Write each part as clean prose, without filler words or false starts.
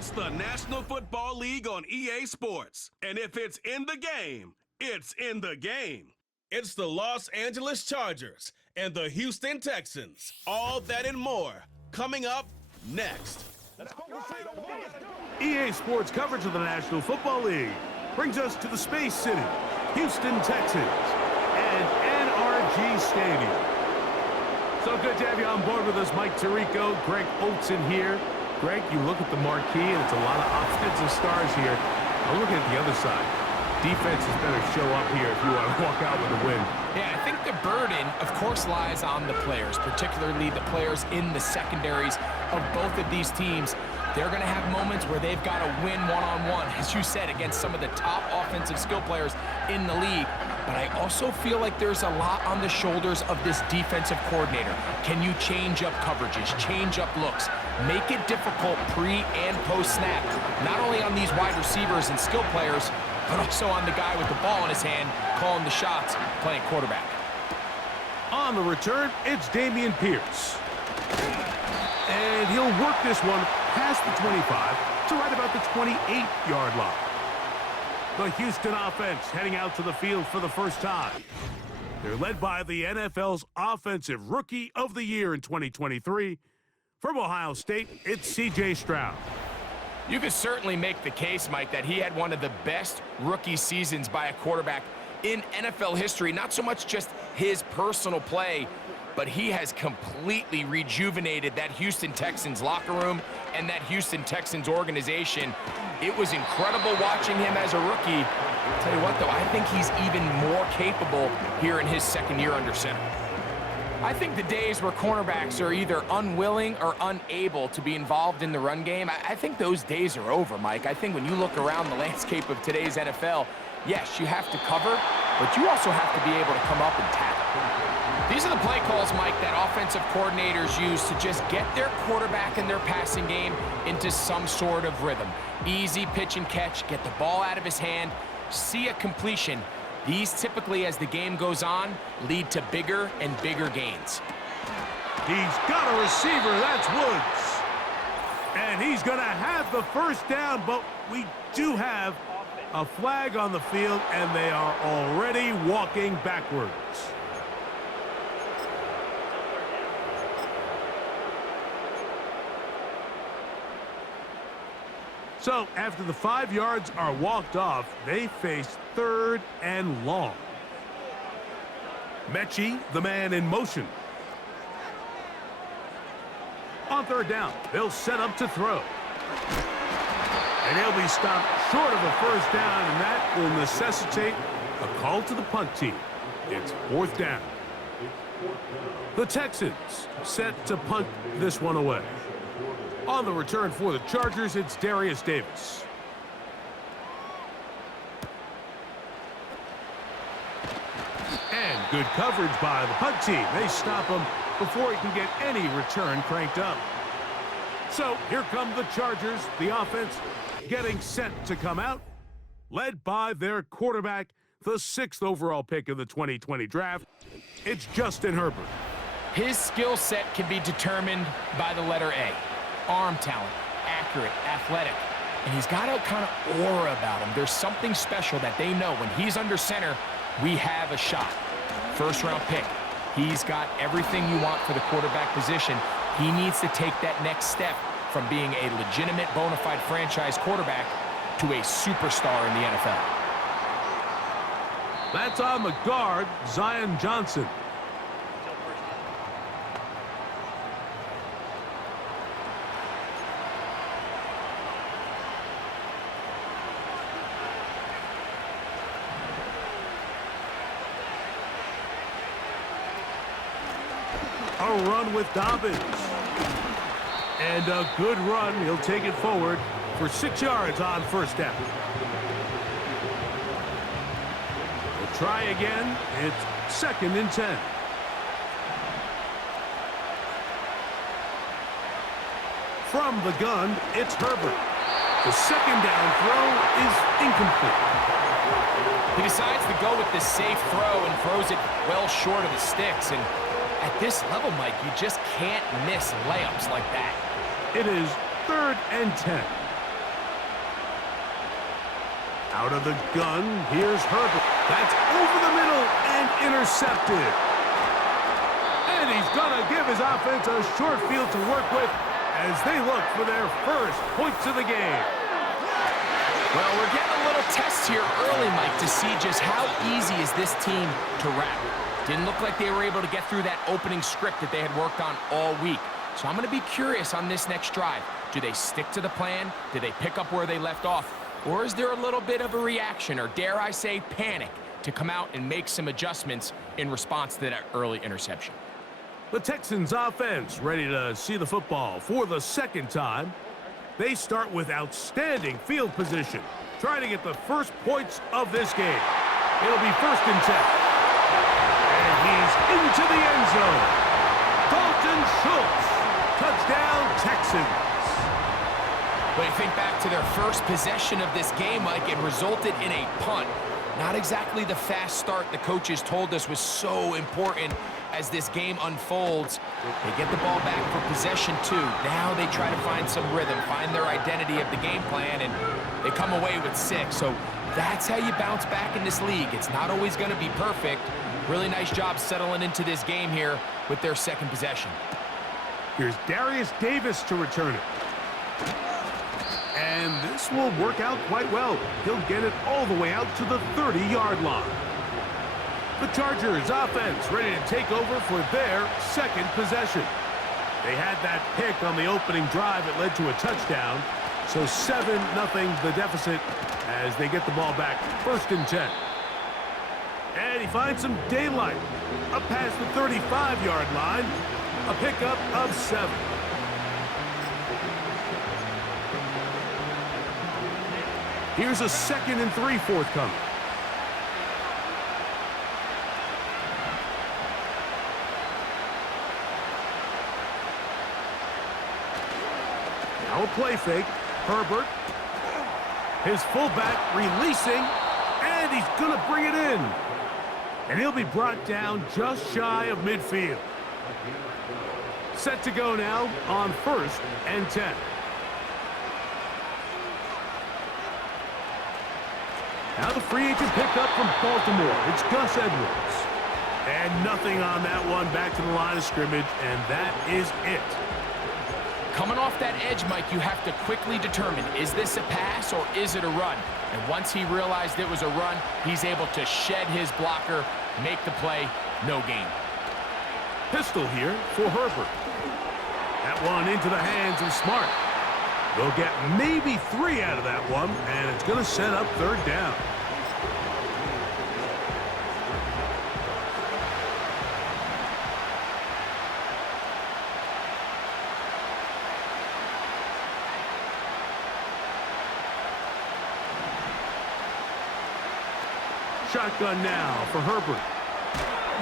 It's the National Football League on EA Sports. And if it's in the game, it's in the game. It's the Los Angeles Chargers and the Houston Texans. All that and more coming up next. EA Sports coverage of the National Football League brings us to the Space City, Houston Texans, and NRG Stadium. So good to have you on board with us, Mike Tirico, Greg Olson here. Greg, you look at the marquee, and it's a lot of offensive stars here. I'm looking at the other side. Defenses better show up here if you want to walk out with a win. Yeah, I think the burden, of course, lies on the players, particularly the players in the secondaries of both of these teams. They're going to have moments where they've got to win one-on-one, as you said, against some of the top offensive skill players in the league. But I also feel like there's a lot on the shoulders of this defensive coordinator. Can you change up coverages, change up looks, make it difficult pre- and post-snap, not only on these wide receivers and skill players, but also on the guy with the ball in his hand, calling the shots, playing quarterback. On the return, it's Dameon Pierce. And he'll work this one past the 25 to right about the 28-yard line. The Houston offense heading out to the field for the first time. They're led by the NFL's Offensive Rookie of the Year in 2023. From Ohio State, it's C.J. Stroud. You could certainly make the case, Mike, that he had one of the best rookie seasons by a quarterback in NFL history. Not so much just his personal play, but he has completely rejuvenated that Houston Texans locker room and that Houston Texans organization. It was incredible watching him as a rookie. I'll tell you what, though, I think he's even more capable here in his second year under center. I think the days where cornerbacks are either unwilling or unable to be involved in the run game, I think those days are over, Mike. I think when you look around the landscape of today's NFL, yes, you have to cover, but you also have to be able to come up and tackle. These are the play calls, Mike, that offensive coordinators use to just get their quarterback and their passing game into some sort of rhythm. Easy pitch and catch, get the ball out of his hand, see a completion. These typically, as the game goes on, lead to bigger and bigger gains. He's got a receiver, that's Woods. And he's going to have the first down, but we do have a flag on the field, and they are already walking backwards. So, after the 5 yards are walked off, they face 3rd and long. Mechie, the man in motion. On 3rd down, they'll set up to throw. And he'll be stopped short of a first down, and that will necessitate a call to the punt team. It's 4th down. The Texans set to punt this one away. On the return for the Chargers, it's Darius Davis. And good coverage by the punt team. They stop him before he can get any return cranked up. So here come the Chargers, the offense getting set to come out, led by their quarterback, the 6th overall pick of the 2020 draft. It's Justin Herbert. His skill set can be determined by the letter A. Arm talent, accurate, athletic, and he's got a kind of aura about him. There's something special that they know when he's under center, we have a shot. 1st-round pick. He's got everything you want for the quarterback position. He needs to take that next step from being a legitimate, bona fide franchise quarterback to a superstar in the NFL. That's on the guard, Zion Johnson. A run with Dobbins. And a good run. He'll take it forward for 6 yards on 1st down. We'll try again. It's 2nd and 10. From the gun, it's Herbert. The 2nd down throw is incomplete. He decides to go with the safe throw and throws it well short of the sticks. And at this level, Mike, you just can't miss layups like that. It is 3rd and 10. Out of the gun, here's Herbert. That's over the middle and intercepted. And he's going to give his offense a short field to work with as they look for their first points of the game. Well, we're getting a little test here early, Mike, to see just how easy is this team to wrap. Didn't look like they were able to get through that opening script that they had worked on all week. So I'm going to be curious on this next drive. Do they stick to the plan? Do they pick up where they left off? Or is there a little bit of a reaction, or dare I say panic, to come out and make some adjustments in response to that early interception? The Texans offense ready to see the football for the second time. They start with outstanding field position, trying to get the first points of this game. It'll be 1st and 10. And he's into the end zone. Dalton Schultz. Touchdown, Texans. But you think back to their first possession of this game, Mike, it resulted in a punt. Not exactly the fast start the coaches told us was so important as this game unfolds. They get the ball back for possession 2. Now they try to find some rhythm, find their identity of the game plan, and they come away with 6. So that's how you bounce back in this league. It's not always going to be perfect. Really nice job settling into this game here with their second possession. Here's Darius Davis to return it. And this will work out quite well. He'll get it all the way out to the 30-yard line. The Chargers offense ready to take over for their second possession. They had that pick on the opening drive. It led to a touchdown. So 7-0 the deficit as they get the ball back. 1st and 10. And he finds some daylight. Up past the 35-yard line. A pickup of 7. Here's a 2nd and 3 forthcoming. Now a play fake. Herbert. His fullback releasing. And he's going to bring it in. And he'll be brought down just shy of midfield. Set to go now on 1st and 10. Now the free agent pickup from Baltimore. It's Gus Edwards. And nothing on that one. Back to the line of scrimmage, and that is it. Coming off that edge, Mike, you have to quickly determine, is this a pass or is it a run? And once he realized it was a run, he's able to shed his blocker, make the play, no gain. Pistol here for Herbert. That one into the hands of Smart. They'll get maybe 3 out of that one, and it's going to set up 3rd down. Shotgun now for Herbert.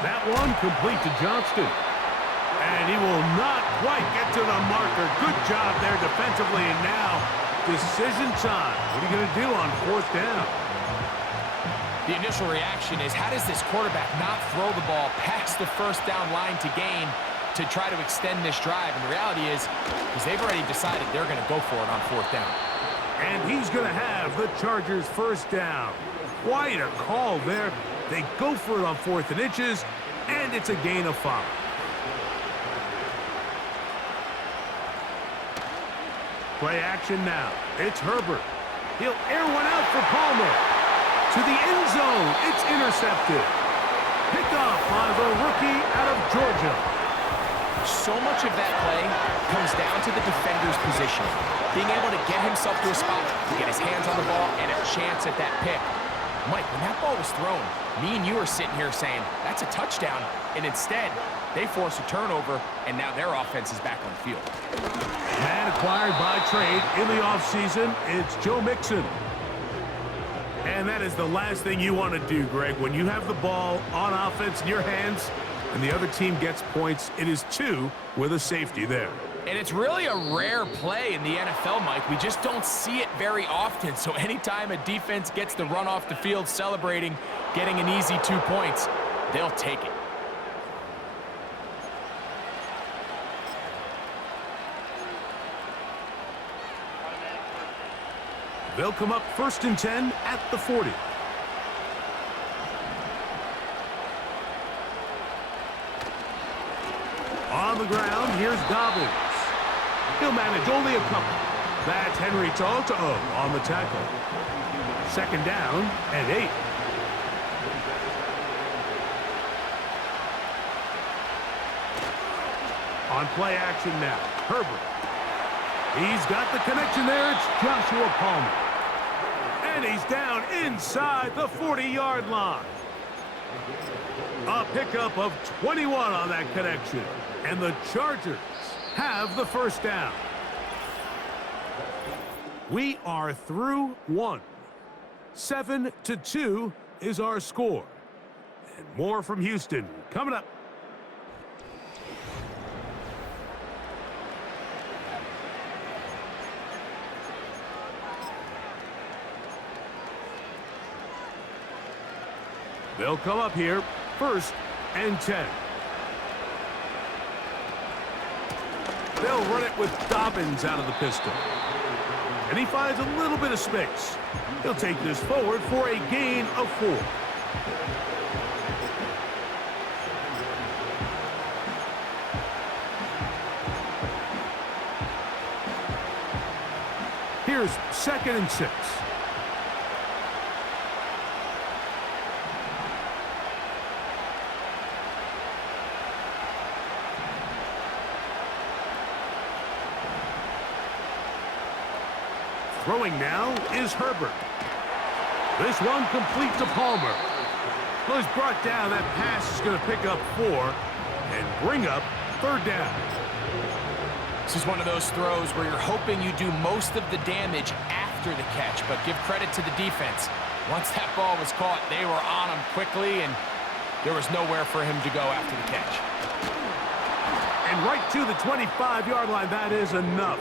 That one complete to Johnston. And he will not quite get to the marker. Good job there defensively. And now, decision time. What are you going to do on 4th down? The initial reaction is, how does this quarterback not throw the ball past the 1st down line to gain to try to extend this drive? And the reality is they've already decided they're going to go for it on 4th down. And he's going to have the Chargers' 1st down. Quite a call there. They go for it on 4th and inches, and it's a gain of 5. Play action now. It's Herbert. He'll air one out for Palmer. To the end zone. It's intercepted. Picked off by the rookie out of Georgia. So much of that play comes down to the defender's position. Being able to get himself to a spot, to get his hands on the ball, and a chance at that pick. Mike, when that ball was thrown, me and you are sitting here saying, that's a touchdown. And instead, they force a turnover, and now their offense is back on the field. Man acquired by trade in the offseason, it's Joe Mixon. And that is the last thing you want to do, Greg. When you have the ball on offense in your hands and the other team gets points, it is 2 with a safety there. And it's really a rare play in the NFL, Mike. We just don't see it very often. So anytime a defense gets the run off the field celebrating, getting an easy 2 points, they'll take it. They'll come up 1st and 10 at the 40. On the ground, here's Dobbins. He'll manage only a couple. That's Henry Toto on the tackle. 2nd down and 8. On play action now, Herbert. He's got the connection there. It's Joshua Palmer. And he's down inside the 40-yard line. A pickup of 21 on that connection. And the Chargers have the 1st down. We are through 1. 7-2 is our score. And more from Houston coming up. They'll come up here, 1st and 10. They'll run it with Dobbins out of the pistol. And he finds a little bit of space. He'll take this forward for a gain of 4. Here's 2nd and 6. Throwing now is Herbert. This one complete to Palmer. Well, he's brought down. That pass is going to pick up 4 and bring up 3rd down. This is one of those throws where you're hoping you do most of the damage after the catch, but give credit to the defense. Once that ball was caught, they were on him quickly, and there was nowhere for him to go after the catch. And right to the 25-yard line, that is enough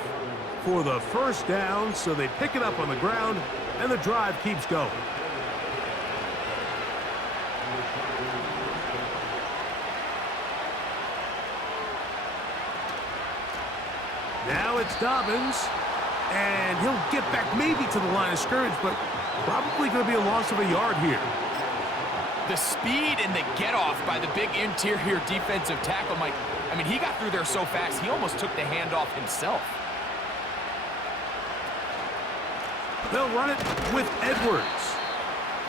for the 1st down, so they pick it up on the ground, and the drive keeps going. Now it's Dobbins, and he'll get back maybe to the line of scrimmage, but probably going to be a loss of a yard here. The speed and the get-off by the big interior defensive tackle, Mike, I mean, he got through there so fast, he almost took the handoff himself. They'll run it with Edwards.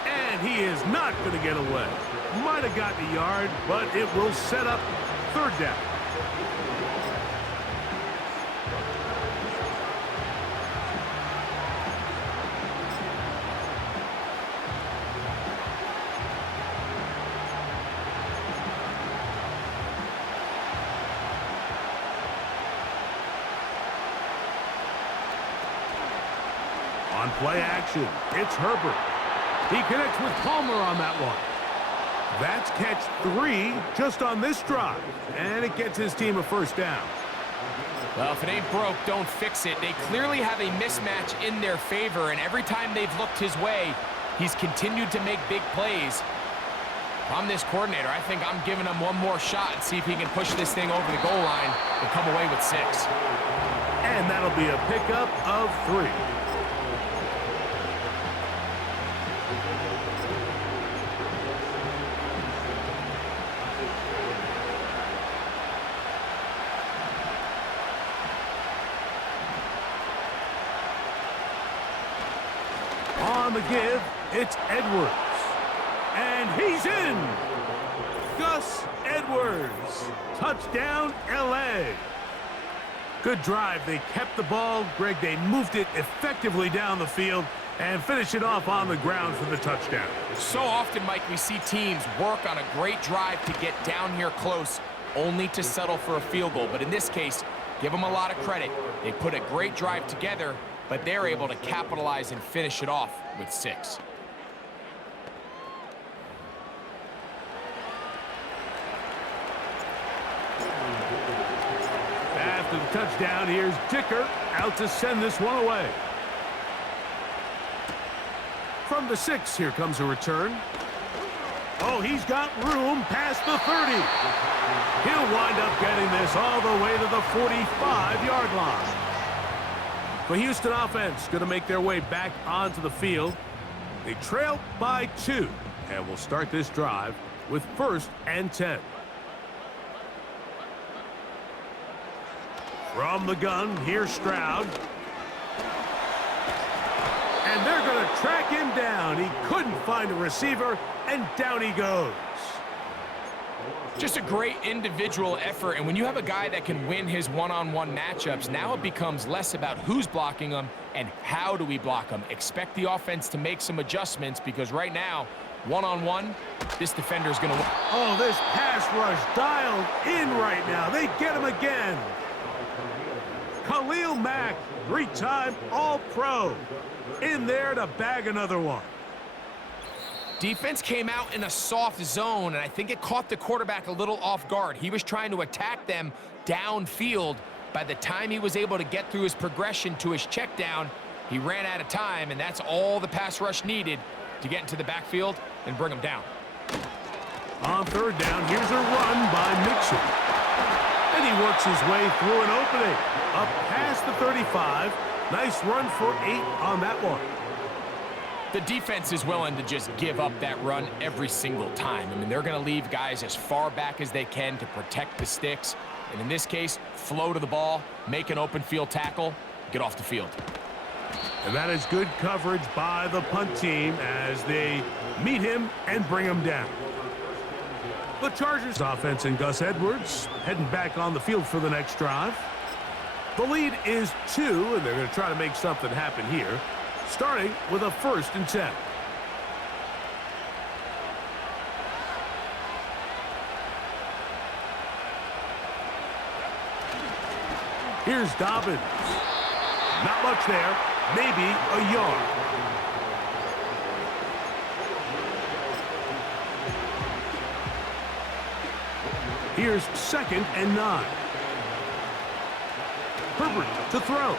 And he is not going to get away. Might have gotten a yard, but it will set up 3rd down. On play action, it's Herbert. He connects with Palmer on that one. That's catch 3 just on this drive, and it gets his team a 1st down. Well, if it ain't broke, don't fix it. They clearly have a mismatch in their favor, and every time they've looked his way, he's continued to make big plays. If I'm this coordinator, I think I'm giving him one more shot and see if he can push this thing over the goal line and come away with 6. And that'll be a pickup of 3. On the give, it's Edwards. And he's in! Gus Edwards. Touchdown, L.A. Good drive. They kept the ball. Greg, they moved it effectively down the field and finished it off on the ground for the touchdown. So often, Mike, we see teams work on a great drive to get down here close, only to settle for a field goal. But in this case, give them a lot of credit. They put a great drive together, but they're able to capitalize and finish it off with 6. After the touchdown, here's Dicker out to send this one away. From the 6, here comes a return. Oh, he's got room past the 30. He'll wind up getting this all the way to the 45-yard line. The Houston offense going to make their way back onto the field. They trail by 2, and will start this drive with 1st and 10. From the gun, here's Stroud. And they're going to track him down. He couldn't find a receiver, and down he goes. Just a great individual effort, and when you have a guy that can win his one-on-one matchups, now it becomes less about who's blocking him and how do we block him. Expect the offense to make some adjustments because right now, one-on-one, this defender's going to win. Oh, this pass rush dialed in right now. They get him again. Khalil Mack, 3-time All-Pro, in there to bag another one. Defense came out in a soft zone, and I think it caught the quarterback a little off guard. He was trying to attack them downfield. By the time he was able to get through his progression to his check down, he ran out of time, and that's all the pass rush needed to get into the backfield and bring him down. On 3rd down, here's a run by Mixon. And he works his way through an opening. Up past the 35. Nice run for 8 on that one. The defense is willing to just give up that run every single time. I mean, they're going to leave guys as far back as they can to protect the sticks. And in this case, flow to the ball, make an open field tackle, get off the field. And that is good coverage by the punt team as they meet him and bring him down. The Chargers offense and Gus Edwards heading back on the field for the next drive. The lead is 2, and they're going to try to make something happen here, starting with a 1st and 10. Here's Dobbins. Not much there, maybe a yard. Here's 2nd and 9. Herbert to throw.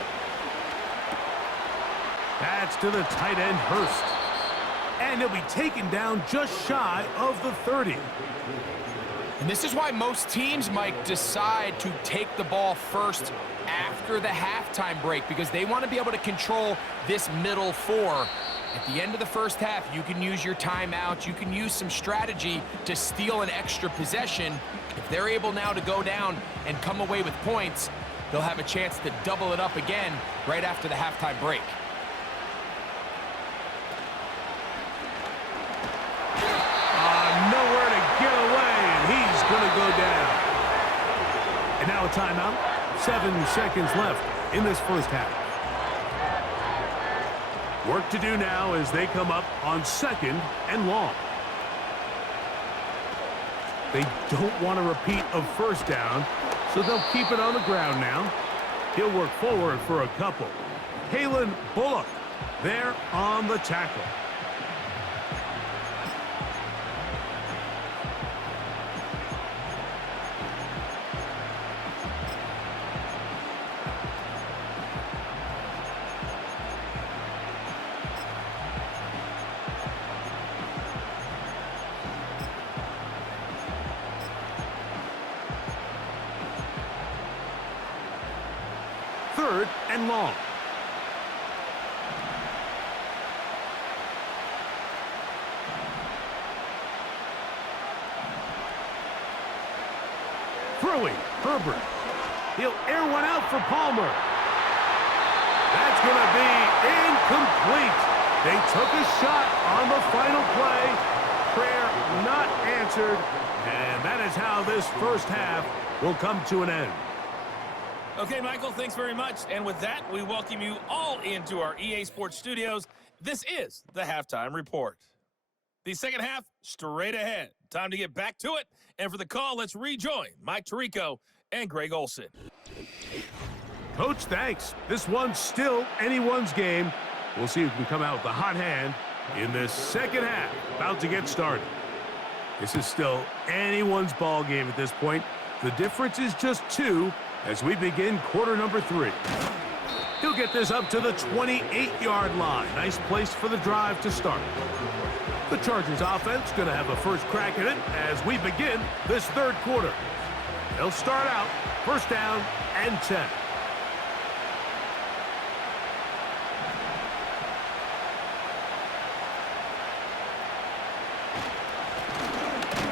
That's to the tight end, Hurst. And he'll be taken down just shy of the 30. And this is why most teams, Mike, decide to take the ball first after the halftime break because they want to be able to control this middle 4. At the end of the first half, you can use your timeouts. You can use some strategy to steal an extra possession. If they're able now to go down and come away with points, they'll have a chance to double it up again right after the halftime break. Nowhere to get away, and he's going to go down. And now a timeout. 7 seconds left in this first half. Work to do now as they come up on 2nd and long. They don't want to repeat a 1st down, so they'll keep it on the ground now. He'll work forward for a couple. Halen Bullock there on the tackle. Third and long. Throwing, Herbert. He'll air one out for Palmer. That's going to be incomplete. They took a shot on the final play. Prayer not answered. And that is how this first half will come to an end. Okay, Michael, thanks very much. And with that, we welcome you all into our EA Sports studios. This is the Halftime Report. The second half, straight ahead. Time to get back to it. And for the call, let's rejoin Mike Tirico and Greg Olson. Coach, thanks. This one's still anyone's game. We'll see who can come out with the hot hand in this second half. About to get started. This is still anyone's ball game at this point. The difference is just 2 as we begin quarter number 3. He'll get this up to the 28-yard line. Nice place for the drive to start. The Chargers offense going to have a first crack at it as we begin this third quarter. They'll start out 1st down and 10.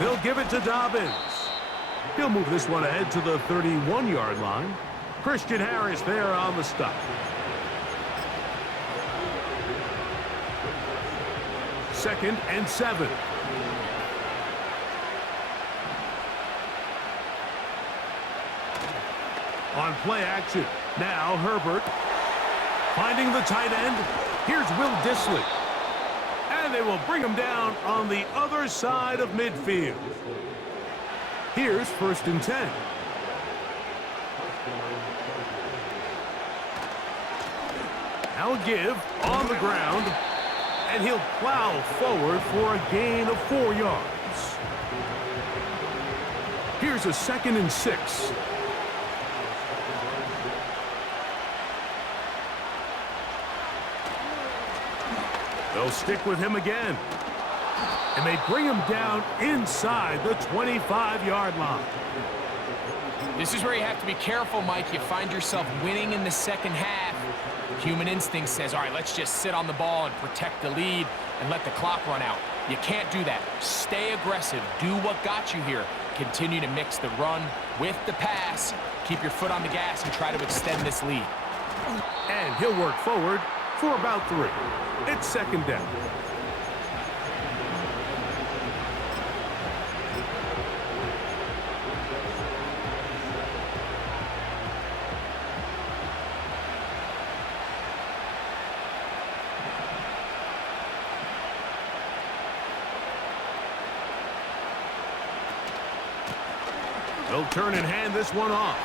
He'll give it to Dobbins. He'll move this one ahead to the 31-yard line. Christian Harris there on the stop. Second and 7. On play action. Now Herbert. Finding the tight end. Here's Will Dissly. And they will bring him down on the other side of midfield. Here's 1st and 10. Now a give on the ground. And he'll plow forward for a gain of 4 yards. Here's a 2nd and 6. They'll stick with him again. And they bring him down inside the 25-yard line. This is where you have to be careful, Mike. You find yourself winning in the second half. Human instinct says, all right, let's just sit on the ball and protect the lead and let the clock run out. You can't do that. Stay aggressive. Do what got you here. Continue to mix the run with the pass. Keep your foot on the gas and try to extend this lead. And he'll work forward for about 3. It's 2nd down. They'll turn and hand this one off.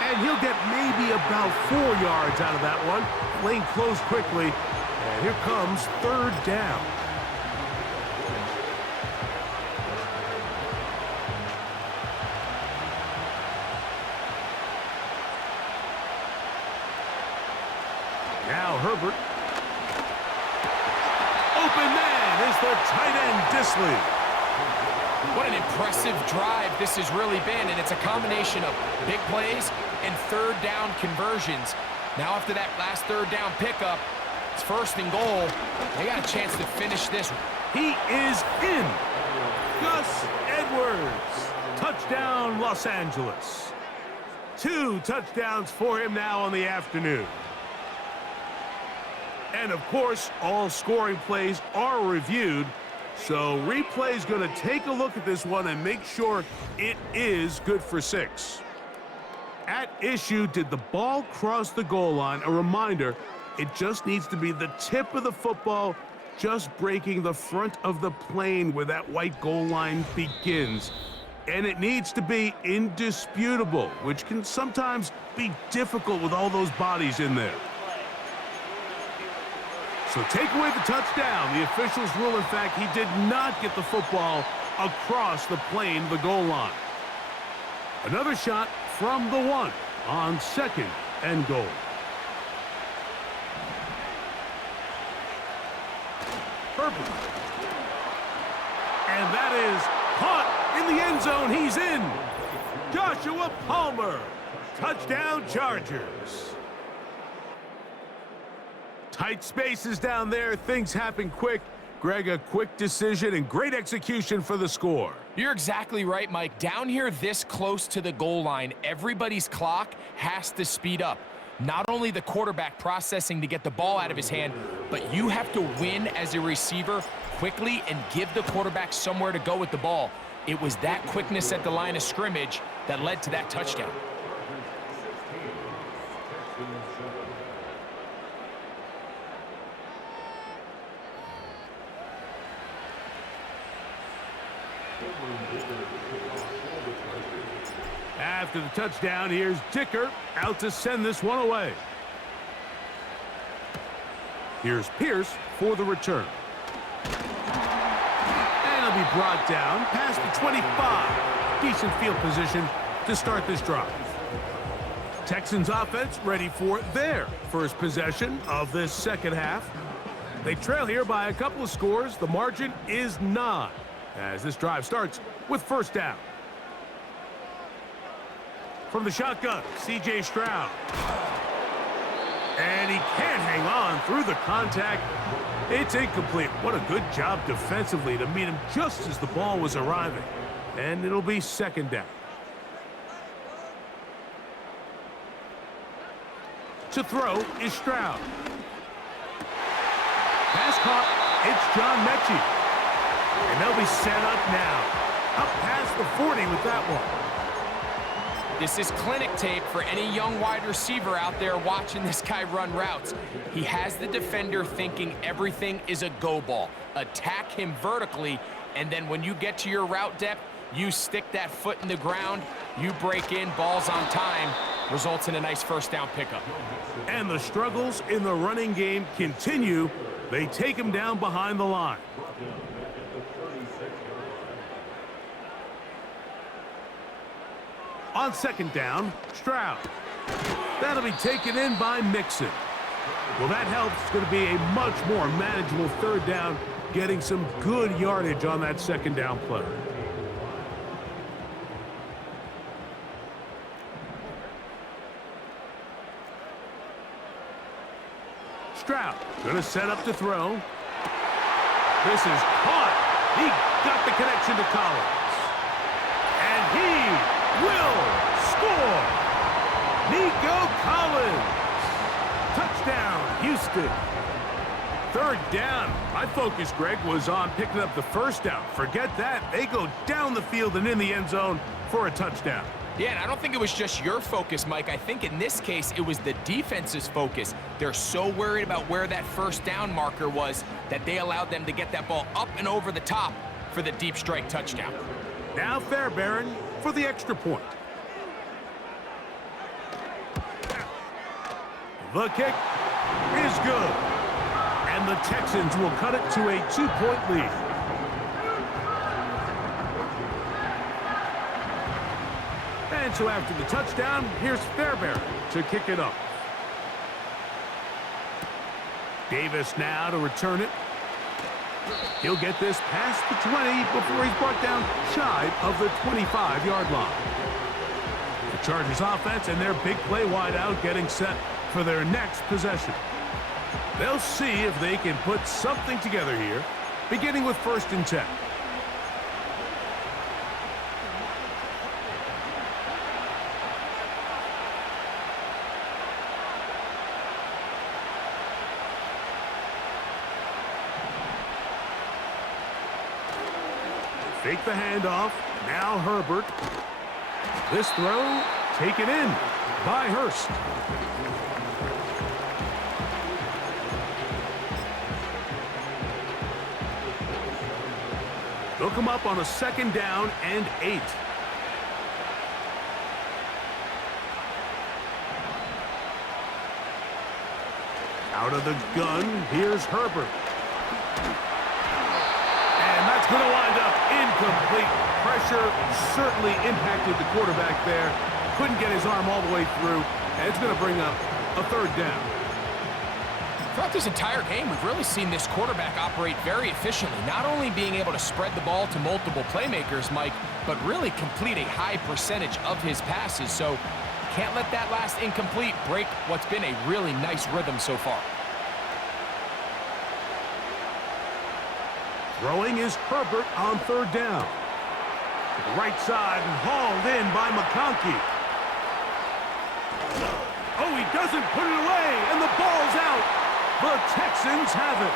And he'll get maybe about 4 yards out of that one. Lane closed quickly. And here comes 3rd down. Now Herbert. Open man is the tight end Dissly. What an impressive drive this has really been, and it's a combination of big plays and 3rd down conversions. Now after that last 3rd down pickup, it's 1st and goal. They got a chance to finish this. He is in. Gus Edwards. Touchdown, Los Angeles. 2 touchdowns for him now on the afternoon. And of course, all scoring plays are reviewed. So replay's going to take a look at this one and make sure it is good for 6. At issue, did the ball cross the goal line? A reminder, it just needs to be the tip of the football just breaking the front of the plane where that white goal line begins. And it needs to be indisputable, which can sometimes be difficult with all those bodies in there. So take away the touchdown. The officials rule, in fact, he did not get the football across the plane, the goal line. Another shot from the 1 on 2nd and goal. Herbert. And that is caught in the end zone. He's in. Joshua Palmer. Touchdown Chargers. Tight spaces down there. Things happen quick. Greg, a quick decision and great execution for the score. You're exactly right, Mike. Down here this close to the goal line, everybody's clock has to speed up. Not only the quarterback processing to get the ball out of his hand, but you have to win as a receiver quickly and give the quarterback somewhere to go with the ball. It was that quickness at the line of scrimmage that led to that touchdown. After the touchdown, here's Dicker out to send this one away. Here's Pierce for the return. And he'll be brought down past the 25. Decent field position to start this drive. Texans offense ready for their first possession of this second half. They trail here by a couple of scores. The margin is 9 as this drive starts with 1st down. From the shotgun, C.J. Stroud. And he can't hang on through the contact. It's incomplete. What a good job defensively to meet him just as the ball was arriving. And it'll be second down. To throw is Stroud. Pass caught. It's John Mechie. And they'll be set up now. Up past the 40 with that one. This is clinic tape for any young wide receiver out there watching this guy run routes. He has the defender thinking everything is a go ball. Attack him vertically, and then when you get to your route depth, you stick that foot in the ground, you break in, balls on time, results in a nice first down pickup. And the struggles in the running game continue. They take him down behind the line. On second down, Stroud. That'll be taken in by Mixon. Well, that helps. It's going to be a much more manageable third down, getting some good yardage on that second down play. Stroud going to set up to throw. This is caught. He got the connection to Collins. And he will score. Nico Collins. Touchdown, Houston. Third down. My focus, Greg, was on picking up the first down. Forget that. They go down the field and in the end zone for a touchdown. Yeah, and I don't think it was just your focus, Mike. I think in this case, it was the defense's focus. They're so worried about where that first down marker was that they allowed them to get that ball up and over the top for the deep strike touchdown. Now Fairbairn for the extra point. The kick is good. And the Texans will cut it to a 2-point lead. And so after the touchdown, here's Fairbairn to kick it up. Davis now to return it. He'll get this past the 20 before he's brought down shy of the 25-yard line. The Chargers offense and their big play wideout getting set for their next possession. They'll see if they can put something together here, beginning with 1st and 10. Fake the handoff. Now Herbert. This throw taken in by Hurst. They'll come up on a 2nd down and 8. Out of the gun, here's Herbert. And that's going to wind up incomplete. Pressure certainly impacted the quarterback there. Couldn't get his arm all the way through. And it's going to bring up a 3rd down. Throughout this entire game, we've really seen this quarterback operate very efficiently, not only being able to spread the ball to multiple playmakers, Mike, but really complete a high percentage of his passes. So can't let that last incomplete break what's been a really nice rhythm so far. Throwing is Herbert on 3rd down. To the right side and hauled in by McConkey. Oh, he doesn't put it away, and the ball's out. The Texans have it.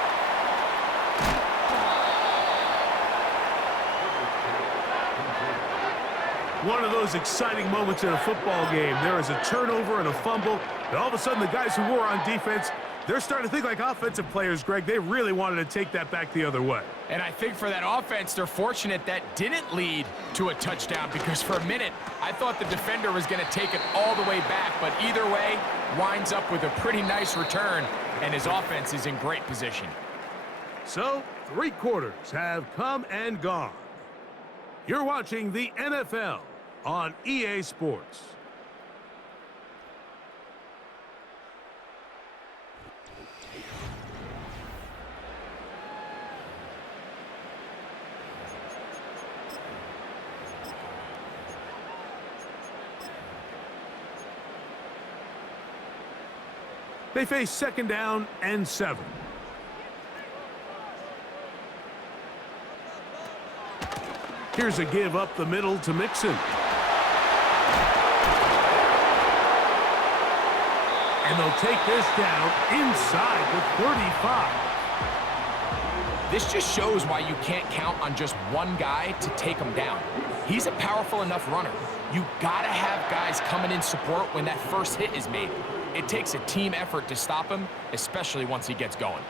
One of those exciting moments in a football game. There is a turnover and a fumble, and all of a sudden the guys who were on defense, they're starting to think like offensive players, Greg. They really wanted to take that back the other way. And I think for that offense, they're fortunate that didn't lead to a touchdown, because for a minute, I thought the defender was going to take it all the way back. But either way, winds up with a pretty nice return, and his offense is in great position. So, 3 quarters have come and gone. You're watching the NFL on EA Sports. They face 2nd down and 7. Here's a give up the middle to Mixon. And they'll take this down inside the 35. This just shows why you can't count on just one guy to take him down. He's a powerful enough runner. You gotta have guys coming in support when that first hit is made. It takes a team effort to stop him, especially once he gets going.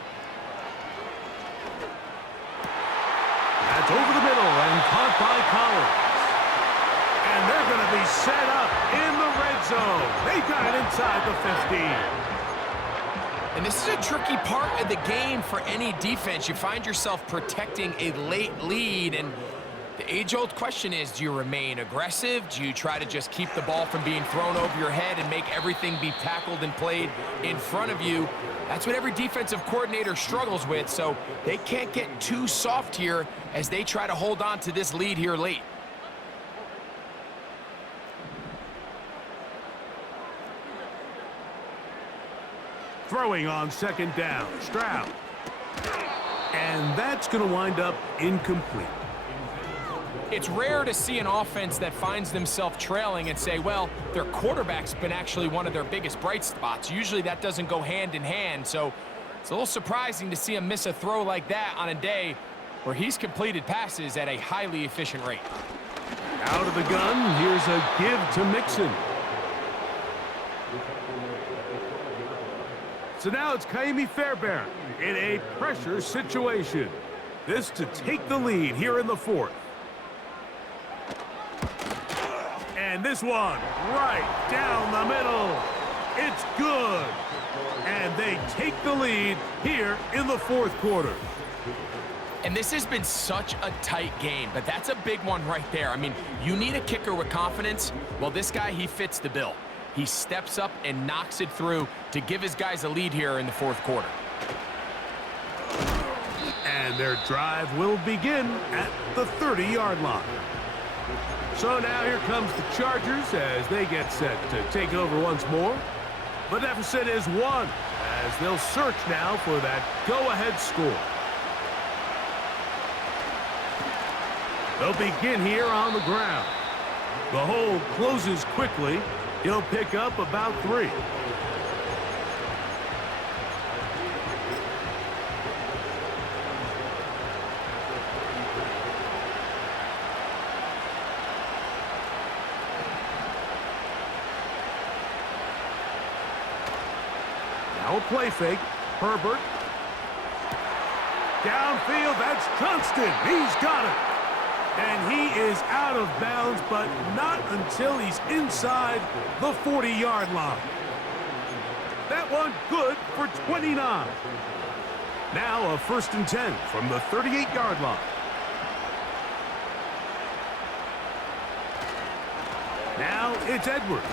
That's over the middle and caught by Collins. And they're going to be set up in the red zone. They've got it inside the 15. And this is a tricky part of the game for any defense. You find yourself protecting a late lead, and the age-old question is, do you remain aggressive? Do you try to just keep the ball from being thrown over your head and make everything be tackled and played in front of you? That's what every defensive coordinator struggles with, so they can't get too soft here as they try to hold on to this lead here late. Throwing on 2nd down, Stroud. And that's going to wind up incomplete. It's rare to see an offense that finds themselves trailing and say, well, their quarterback's been actually one of their biggest bright spots. Usually that doesn't go hand in hand, so it's a little surprising to see him miss a throw like that on a day where he's completed passes at a highly efficient rate. Out of the gun, here's a give to Mixon. So now it's Kaimi Fairbairn in a pressure situation. This to take the lead here in the 4th. And this one right down the middle. It's good. And they take the lead here in the 4th quarter. And this has been such a tight game, but that's a big one right there. I mean, you need a kicker with confidence. Well, this guy, he fits the bill. He steps up and knocks it through to give his guys a lead here in the 4th quarter. And their drive will begin at the 30-yard line. So now here comes the Chargers as they get set to take over once more. The deficit is 1 as they'll search now for that go-ahead score. They'll begin here on the ground. The hole closes quickly. He'll pick up about 3. Now a play fake. Herbert. Downfield, that's Johnston. He's got it. And he is out of bounds, but not until he's inside the 40-yard line. That one good for 29. Now a 1st and 10 from the 38-yard line. Now it's Edwards.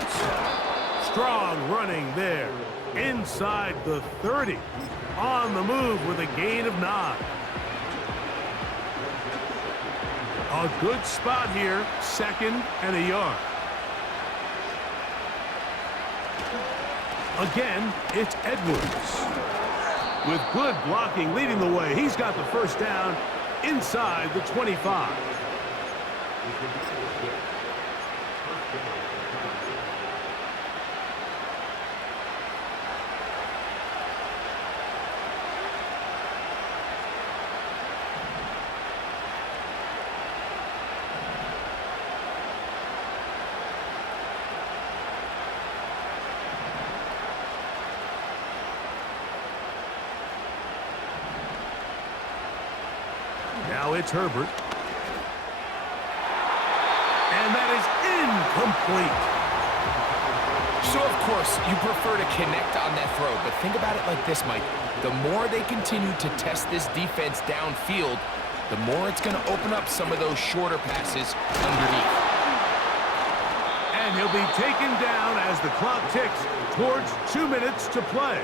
Strong running there. Inside the 30. On the move with a gain of 9. A good spot here, 2nd and a yard. Again, it's Edwards. With good blocking leading the way, he's got the 1st down inside the 25. Now it's Herbert. And that is incomplete. So, of course, you prefer to connect on that throw, but think about it like this, Mike. The more they continue to test this defense downfield, the more it's going to open up some of those shorter passes underneath. And he'll be taken down as the clock ticks towards 2 minutes to play.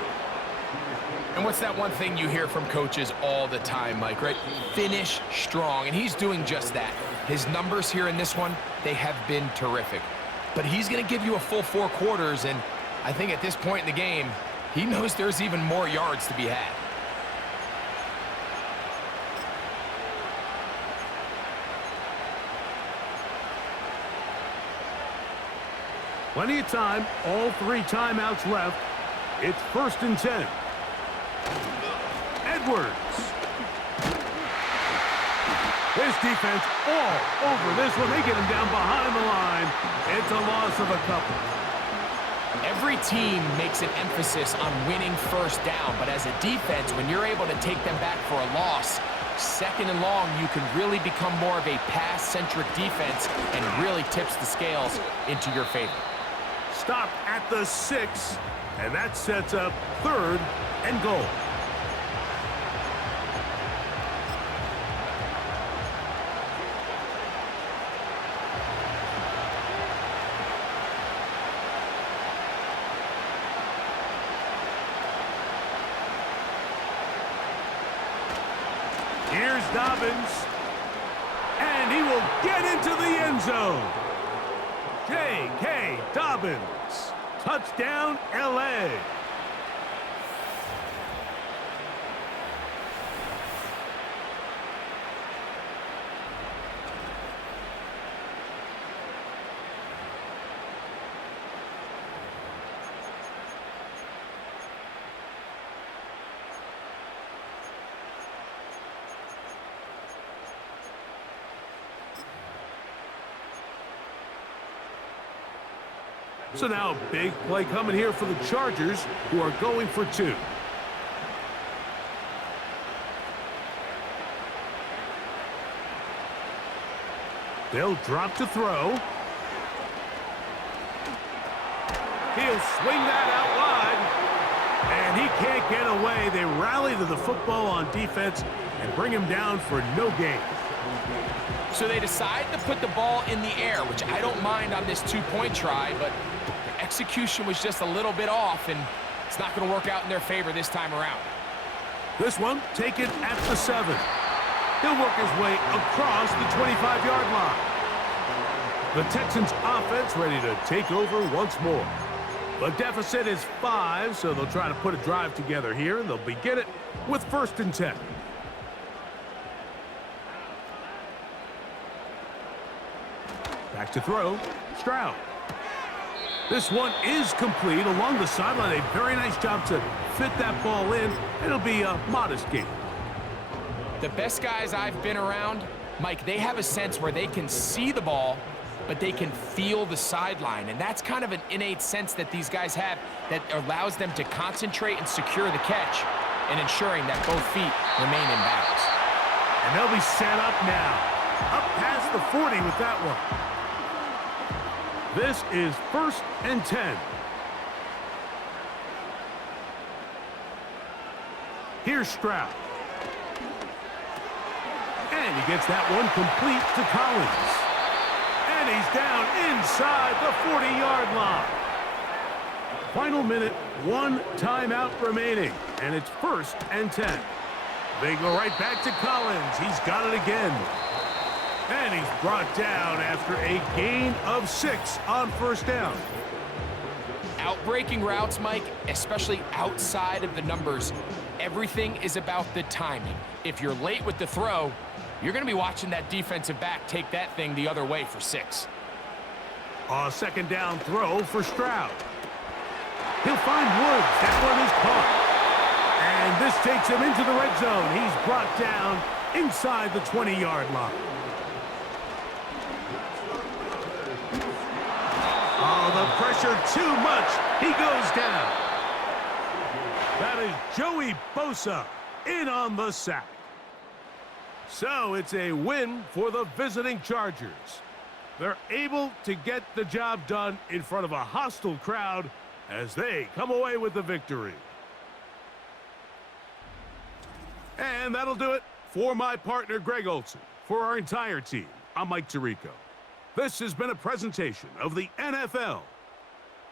And what's that one thing you hear from coaches all the time, Mike, right? Finish strong, and he's doing just that. His numbers here in this one, they have been terrific. But he's going to give you a full 4 quarters, and I think at this point in the game, He knows there's even more yards to be had. Plenty of time. All 3 timeouts left. It's 1st and 10. Edwards. This defense all over this one. They get him down behind the line. It's a loss of a couple. Every team makes an emphasis on winning first down, but as a defense, when you're able to take them back for a loss, 2nd and long, you can really become more of a pass-centric defense and really tips the scales into your favor. Stop at the 6, and that sets up 3rd and goal. Here's Dobbins, and he will get into the end zone. J.K. Dobbins, touchdown, L.A. So now a big play coming here for the Chargers, who are going for 2. They'll drop to throw. He'll swing that out wide, and he can't get away. They rally to the football on defense and bring him down for no gain. So they decide to put the ball in the air, which I don't mind on this 2-point try, but the execution was just a little bit off, and it's not going to work out in their favor this time around. This one taken at the 7. He'll work his way across the 25-yard line. The Texans offense ready to take over once more. The deficit is 5, so they'll try to put a drive together here, and they'll begin it with 1st and 10. Back to throw, Stroud. This one is complete along the sideline. A very nice job to fit that ball in. It'll be a modest gain. The best guys I've been around, Mike, they have a sense where they can see the ball, but they can feel the sideline. And that's kind of an innate sense that these guys have that allows them to concentrate and secure the catch and ensuring that both feet remain in bounds. And they'll be set up now. Up past the 40 with that one. This is 1st and 10. Here's Stroud. And he gets that one complete to Collins. And he's down inside the 40-yard line. Final minute, 1 timeout remaining. And it's 1st and 10. They go right back to Collins. He's got it again. And he's brought down after a gain of 6 on 1st down. Outbreaking routes, Mike, especially outside of the numbers, everything is about the timing. If you're late with the throw, you're going to be watching that defensive back take that thing the other way for 6. A 2nd down throw for Stroud. He'll find Woods. That one is caught. And this takes him into the red zone. He's brought down inside the 20-yard line. Oh, the pressure too much. He goes down. That is Joey Bosa in on the sack. So it's a win for the visiting Chargers. They're able to get the job done in front of a hostile crowd as they come away with the victory. And that'll do it for my partner, Greg Olson. For our entire team, I'm Mike Tirico. This has been a presentation of the NFL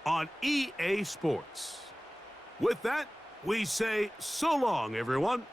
on EA Sports. With that, we say so long, everyone.